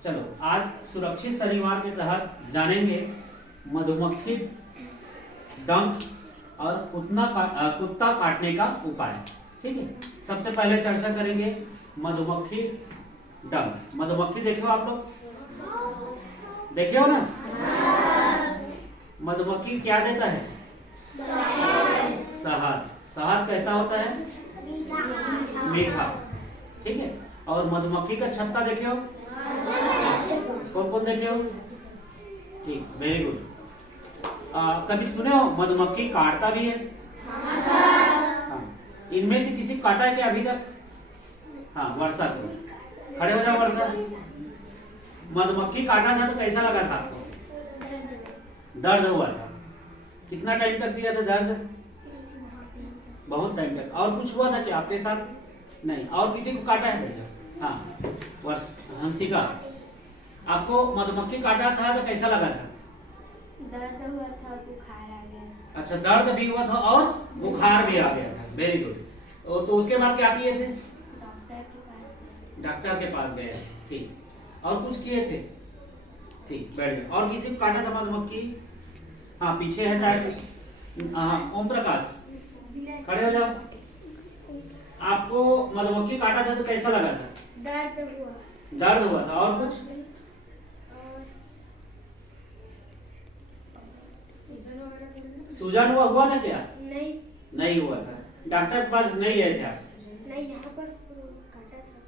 चलो आज सुरक्षित शनिवार के तहत जानेंगे मधुमक्खी डंक और कुत्ता काटने का उपाय। ठीक है, सबसे पहले चर्चा करेंगे मधुमक्खी डंक। मधुमक्खी देखे हो आप लोग, देखे हो ना? मधुमक्खी क्या देता है? शहद। शहद कैसा होता है? मीठा। ठीक है, और मधुमक्खी का छत्ता देखे हो? कौन कौन देखे हो? ठीक, वेरी गुड। कभी सुने हो मधुमक्खी काटता भी है? हाँ। इनमें से किसी काटा है क्या अभी तक? हाँ, वर्षा को। खड़े हो जाओ वर्षा। मधुमक्खी काटा था तो कैसा लगा था आपको? दर्द हुआ था। कितना टाइम तक दिया था दर्द? बहुत टाइम तक। और कुछ हुआ था क्या आपके साथ? नहीं। और किसी को काटा है भैया? हाँ, हंसिका, आपको मधुमक्खी काटा था तो कैसा लगा था? दर्द हुआ था, बुखार आ गया। अच्छा, दर्द भी हुआ था और बुखार भी आ गया था। Very good. तो उसके बाद क्या किए थे? डॉक्टर के पास गए। ठीक, और कुछ किए थे? ठीक, बैठ जाओ। और किसी को काटा था मधुमक्खी? हाँ, पीछे है शायद। ओम प्रकाश, खड़े हो जाओ। आपको मधुमक्खी काटा था तो कैसा लगा था? दर्द हुआ था। और कुछ? सूजन हुआ था क्या? नहीं हुआ था। डॉक्टर के पास नहीं गए थे आप? नहीं, यहाँ पर काटा था।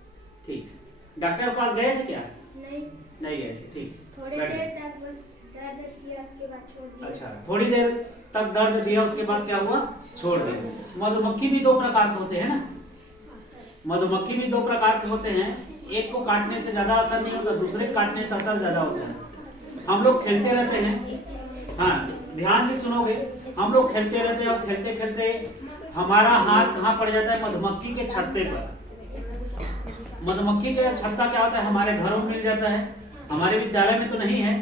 ठीक, डॉक्टर के पास गए थे क्या? नहीं गए थे। ठीक, थोड़ी देर तक बस दर्द किया, उसके बाद छोड़ दिया। अच्छा, थोड़ी देर तक दर्द दिया, उसके बाद क्या हुआ? छोड़ दिया। मधुमक्खी भी दो प्रकार के होते हैं ना? मधुमक्खी भी दो प्रकार के होते हैं। एक को काटने से ज्यादा असर नहीं होता, दूसरे को काटने से असर ज्यादा होता है। हम लोग खेलते रहते हैं। हाँ, ध्यान से सुनोगे। हम लोग खेलते रहते हैं और खेलते खेलते हमारा हाथ कहाँ पड़ जाता है? मधुमक्खी के छत्ते पर। मधुमक्खी का छत्ता क्या होता है? हमारे घरों में मिल जाता है, हमारे विद्यालय में तो नहीं है।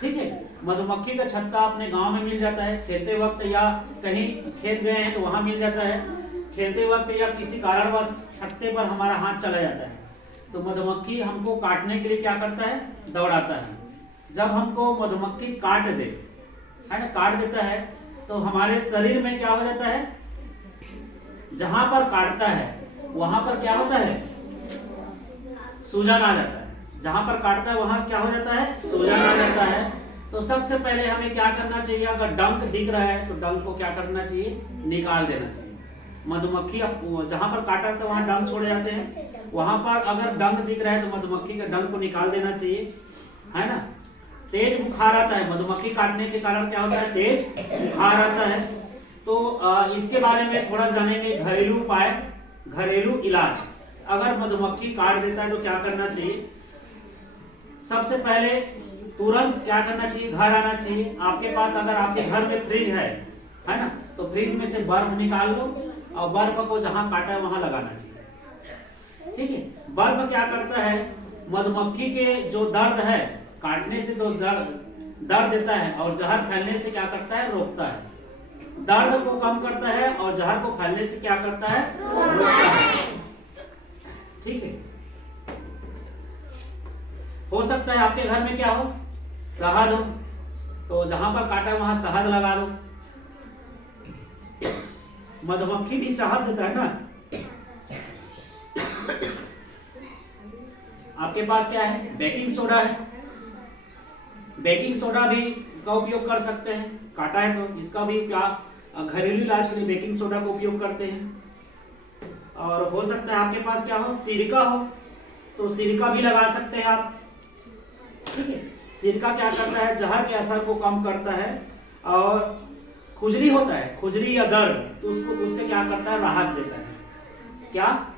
ठीक है, मधुमक्खी का छत्ता अपने गांव में मिल जाता है। खेलते वक्त या कहीं खेत गए हैं तो वहां मिल जाता है। खेलते वक्त या किसी कारणवश छत्ते पर हमारा हाथ चला जाता है तो मधुमक्खी हमको काटने के लिए क्या करता है? दौड़ाता है। जब हमको मधुमक्खी काट दे, है ना, काट देता है तो हमारे शरीर में क्या हो जाता है? जहां पर काटता है वहां पर क्या होता है? सूजन आ जाता है। जहां पर काटता है वहां क्या हो जाता है? सूजन आ जाता है। तो सबसे पहले हमें क्या करना चाहिए? अगर डंक दिख रहा है तो डंक को क्या करना चाहिए? निकाल देना चाहिए। मधुमक्खी जहां पर काटा था वहां डंक छोड़े जाते हैं। वहां पर अगर डंक दिख रहा है तो मधुमक्खी का डंक को निकाल देना चाहिए, है ना। तेज बुखार आता है मधुमक्खी काटने के कारण। क्या होता है? तेज बुखार आता है। तो इसके बारे में थोड़ा जानेंगे। घरेलू उपाय, घरेलू इलाज। अगर मधुमक्खी काट देता है तो क्या करना चाहिए? सबसे पहले तुरंत क्या करना चाहिए? घर आना चाहिए। आपके पास अगर आपके घर में फ्रिज है ना, तो फ्रिज में से बर्फ निकाल लो और बर्फ को जहां काटा है वहां लगाना चाहिए। ठीक है, बर्फ क्या करता है? मधुमक्खी के जो दर्द है, काटने से तो दर्द देता है और जहर फैलने से क्या करता है? रोकता है। दर्द को कम करता है और जहर को फैलने से क्या करता है? रोकता है। ठीक है, हो सकता है आपके घर में क्या हो? शहद हो, तो जहां पर काटा है वहां शहद लगा दो। मधुमक्खी भी शहद देता है ना। आपके पास क्या है? बेकिंग सोडा है। बेकिंग सोडा भी का उपयोग कर सकते हैं। काटा है तो इसका भी क्या घरेलू इलाज के लिए बेकिंग सोडा का उपयोग करते हैं। और हो सकता है आपके पास क्या हो? सिरका हो, तो सिरका भी लगा सकते हैं आप। ठीक है, सिरका क्या करता है? जहर के असर को कम करता है। और खुजली होता है, खुजली या दर्द, तो उससे क्या करता है? राहत देता है। क्या?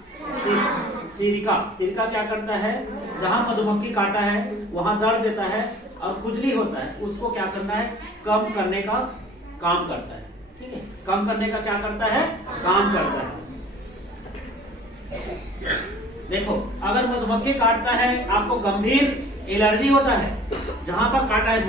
सिरका क्या करता है? जहां मधुमक्खी काटा है वहां दर्द देता है और खुजली होता है, उसको क्या करना है? कम करने का काम करता है। ठीक है, कम करने का क्या करता है? काम करता है। देखो, अगर मधुमक्खी काटता है, आपको गंभीर एलर्जी होता है, जहां पर काटा है,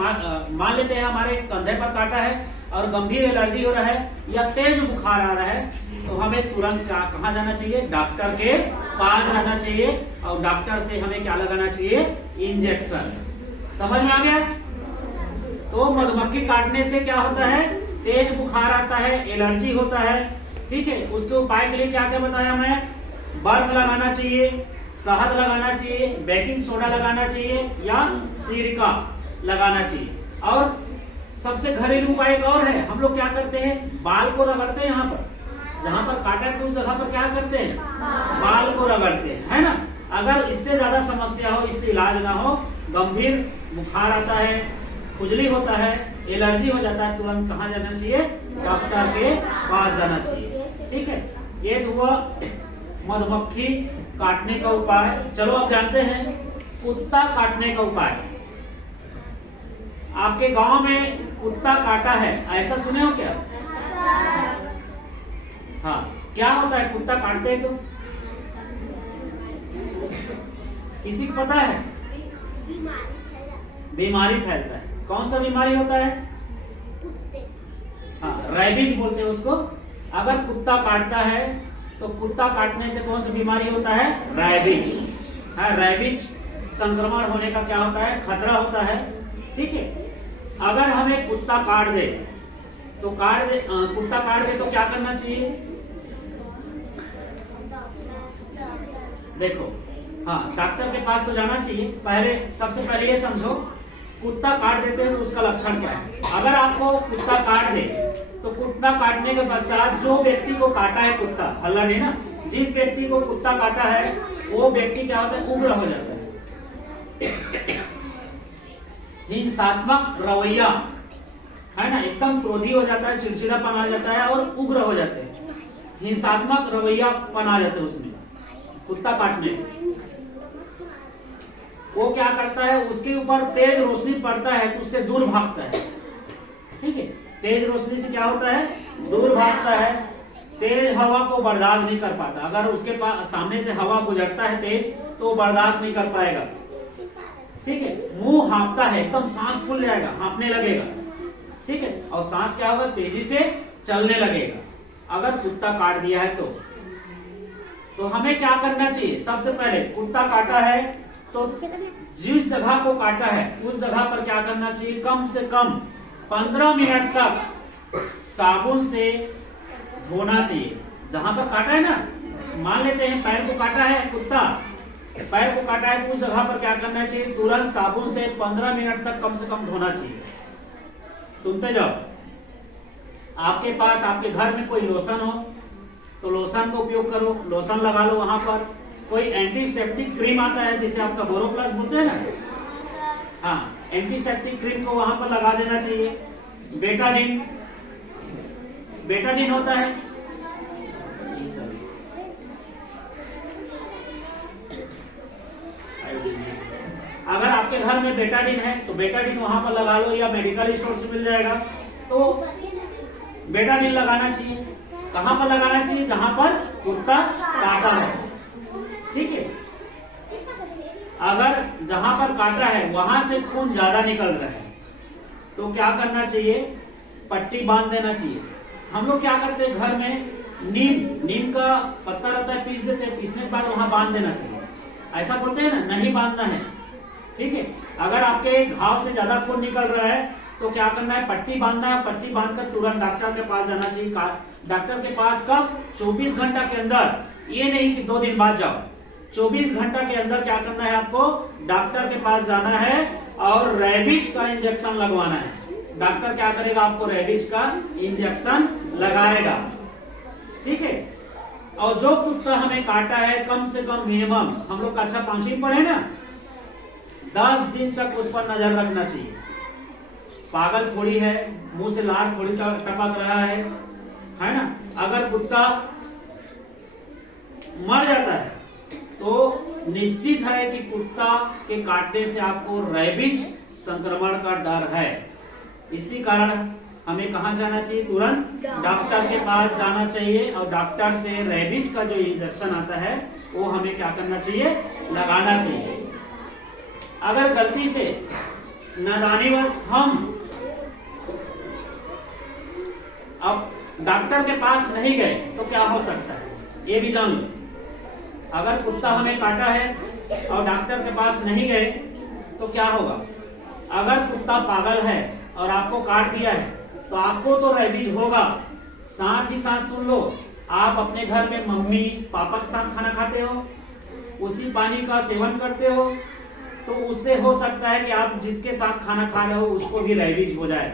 मान लेते हैं हमारे कंधे पर काटा है और गंभीर एलर्जी हो रहा है या तेज बुखार आ रहा है, तो हमें तुरंत कहाँ जाना चाहिए? डॉक्टर के पास जाना चाहिए और डॉक्टर से हमें क्या लगाना चाहिए? इंजेक्शन। समझ में आ गया? तो मधुमक्खी काटने से क्या होता है? तेज बुखार आता है, एलर्जी होता है। ठीक है, उसके उपाय के लिए क्या क्या बताया मैं? बर्फ लगाना चाहिए, शहद लगाना चाहिए, बेकिंग सोडा लगाना चाहिए या सिरका लगाना चाहिए। और सबसे घरेलू उपाय एक और है, हम लोग क्या करते हैं? बाल को रगड़ते हैं। यहाँ पर जहाँ पर काटा है तो उस जगह पर क्या करते हैं? बाल को रगड़ते हैं, है ना। अगर इससे ज्यादा समस्या हो, इससे इलाज ना हो, गंभीर बुखार आता है, खुजली होता है, एलर्जी हो जाता है, तुरंत कहाँ जाना चाहिए? डॉक्टर के पास जाना चाहिए। ठीक है, ये तो हुआ मधुमक्खी काटने का उपाय। चलो अब जानते हैं कुत्ता काटने का उपाय। आपके गांव में कुत्ता काटा है, ऐसा सुने हो क्या? हाँ, क्या होता है कुत्ता काटते हैं तो? किसी को पता है? बीमारी फैलता है। कौन सा बीमारी होता है? हाँ, रैबीज बोलते हैं उसको। अगर कुत्ता काटता है तो कुत्ता काटने से कौन सी बीमारी होता है? रैबीज। हाँ, रैबीज संक्रमण होने का क्या होता है? खतरा होता है। ठीक है, अगर हमें कुत्ता काट दे तो कुत्ता काट दे तो क्या करना चाहिए? देखो, हाँ, डॉक्टर के पास तो जाना चाहिए। सबसे पहले ये समझो, कुत्ता काट देते हैं तो उसका लक्षण क्या है? अगर आपको कुत्ता काट दे तो कुत्ता काटने के पश्चात जो व्यक्ति को काटा है कुत्ता, हल्ला नहीं ना, जिस व्यक्ति को कुत्ता काटा है वो व्यक्ति क्या होता है? उग्र हो जाता है। हिंसात्मक रवैया, है ना, एकदम क्रोधी हो जाता है, चिड़चिड़ापन आ जाता है और उग्र हो जाते हैं। हिंसात्मक रवैयापन आ जाता है उसमें कुत्ता काटने से। वो क्या करता है? उसके ऊपर तेज रोशनी पड़ता है तो उससे दूर भागता है। ठीक है, तेज रोशनी से क्या होता है? दूर भागता है। तेज हवा को बर्दाश्त नहीं कर पाता। अगर उसके पास सामने से हवा गुजरता है तेज तो वो बर्दाश्त नहीं कर पाएगा। ठीक है, मुंह हाँफता है, एकदम सांस फूल जाएगा, हाँफने लगेगा। ठीक है, और सांस क्या होगा? तेजी से चलने लगेगा। अगर कुत्ता काट दिया है तो हमें क्या करना चाहिए? सबसे पहले कुत्ता काटा है तो जिस जगह को काटा है उस जगह पर क्या करना चाहिए? कम से कम 15 मिनट तक साबुन से धोना चाहिए। जहां पर काटा है ना, मान लेते हैं पैर को काटा है, कुत्ता पैर को काटा है तो उस जगह पर क्या करना चाहिए? तुरंत साबुन से 15 मिनट तक कम से कम धोना चाहिए। सुनते जाओ। आपके पास आपके घर में कोई लोशन हो तो लोशन का उपयोग करो, लोशन लगा लो। वहां पर कोई एंटीसेप्टिक क्रीम आता है जिसे आपका बोरोप्लस बोलते हैं ना, हाँ, एंटीसेप्टिक क्रीम को वहां पर लगा देना चाहिए। बेटाडीन होता है, अगर आपके घर में बेटाडीन है तो बेटाडीन वहां पर लगा लो या मेडिकल स्टोर से मिल जाएगा। तो बेटाडीन लगाना चाहिए। कहां पर लगाना चाहिए? जहां पर कुत्ता काटा है। ठीक है, अगर जहां पर काटा है वहां से खून ज्यादा निकल रहा है तो क्या करना चाहिए? पट्टी बांध देना चाहिए। हम लोग क्या करते हैं घर में, नीम का पत्ता रहता है, पीस देते हैं, पीसने के बाद वहां बांध देना चाहिए। ऐसा बोलते हैं ना, नहीं बांधना है। ठीक है, अगर आपके घाव से ज्यादा खून निकल रहा है तो क्या करना है? पट्टी बांधना है। पट्टी बांधकर तुरंत डॉक्टर के पास जाना चाहिए। डॉक्टर के पास कब? 24 घंटा के अंदर। ये नहीं कि 2 दिन बाद जाओ, 24 घंटा के अंदर क्या करना है? आपको डॉक्टर के पास जाना है और रैबीज का इंजेक्शन लगवाना है। डॉक्टर क्या करेगा? आपको रैबीज का इंजेक्शन लगाएगा। ठीक है, और जो कुत्ता हमें काटा है कम से कम मिनिमम, हम लोग कक्षा 5वीं पढ़े ना, 10 दिन तक उस पर नजर रखना चाहिए। पागल थोड़ी है, मुंह से लार थोड़ी टपक रहा है ना। अगर कुत्ता मर जाता है तो निश्चित है कि कुत्ता के काटने से आपको रैबीज संक्रमण का डर है। इसी कारण हमें कहाँ जाना चाहिए? तुरंत डॉक्टर के पास जाना चाहिए और डॉक्टर से रैबीज का जो इंजेक्शन आता है वो हमें क्या करना चाहिए? लगाना चाहिए। अगर गलती से नादानीवश हम अब डॉक्टर के पास नहीं गए तो क्या हो सकता है, ये भी जान लो। अगर कुत्ता हमें काटा है और डॉक्टर के पास नहीं गए तो क्या होगा। अगर कुत्ता पागल है और आपको काट दिया है तो आपको तो रेबीज होगा। साथ ही साथ सुन लो, आप अपने घर में मम्मी पापा के साथ खाना खाते हो, उसी पानी का सेवन करते हो, तो उससे हो सकता है कि आप जिसके साथ खाना खा रहे हो उसको भी रेबीज हो जाए।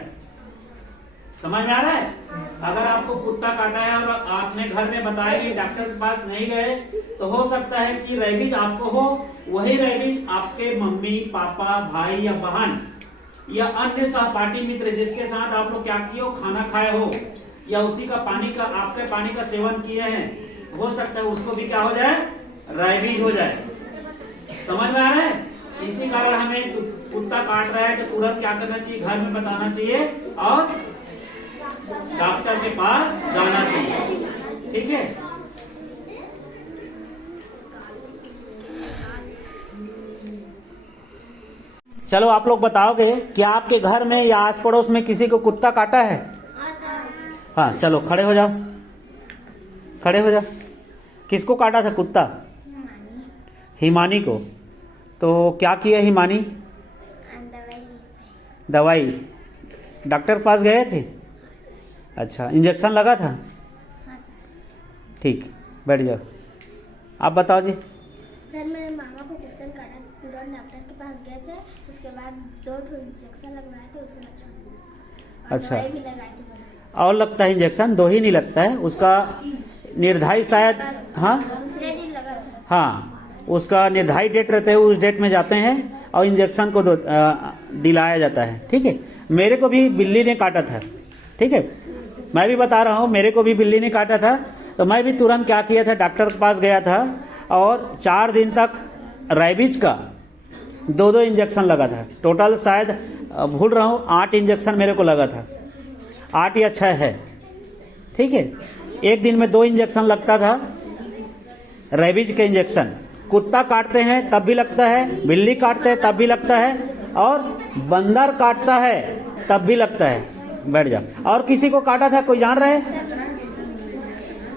समझ में आ रहा है। अगर आपको कुत्ता काटा है और आपने घर में बताया कि डॉक्टर के पास नहीं गए तो हो सकता है कि रेबीज आपको हो, वही रेबीज आपके मम्मी पापा भाई या बहन या अन्य सहपाठी मित्र जिसके साथ आप लोग क्या किए हो, खाना खाए हो या उसी का आपके पानी का सेवन किए हैं, हो सकता है उसको भी क्या हो जाए, रेबीज हो जाए। समझ में आ रहा है। इसी कारण हमें कुत्ता काट रहा है तो तुरंत क्या करना चाहिए, घर में बताना चाहिए और डॉक्टर के पास जाना चाहिए। ठीक है। चलो आप लोग बताओगे कि आपके घर में या आस पड़ोस में किसी को कुत्ता काटा है। हाँ चलो खड़े हो जाओ, खड़े हो जाओ। किसको काटा था कुत्ता? हिमानी को। तो क्या किया हिमानी? दवाई। डॉक्टर के पास गए थे? अच्छा, इंजेक्शन लगा था? ठीक, बैठ जाओ। आप बताओ जी। सर मेरे मामा को कुत्ता काटा, तुरंत डॉक्टर के पास गए थे, उसके बाद 2 इंजेक्शन लगवाए थे, उसके बाद छोड़ दिया। अच्छा, दवाई भी लगाई थी। और लगता है इंजेक्शन? 2 ही नहीं लगता है, उसका निर्धारित शायद, हाँ दूसरे दिन लगा था। हाँ, उसका निर्धारित डेट रहता है, उस डेट में जाते हैं और इंजेक्शन को दिलाया जाता है। ठीक है। मेरे को भी बिल्ली ने काटा था। ठीक है, मैं भी बता रहा हूँ, मेरे को भी बिल्ली ने काटा था तो मैं भी तुरंत क्या किया था, डॉक्टर के पास गया था और 4 दिन तक रेबीज का 2 इंजेक्शन लगा था। टोटल शायद भूल रहा हूँ 8 इंजेक्शन मेरे को लगा था, 8 या 6 है। ठीक है, एक दिन में 2 इंजेक्शन लगता था रेबीज के इंजेक्शन। कुत्ता काटते हैं तब भी लगता है, बिल्ली काटते हैं तब भी लगता है और बंदर काटता है तब भी लगता है। बैठ जाओ। और किसी को काटा था, कोई जान रहे?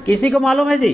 किसी को मालूम है जी?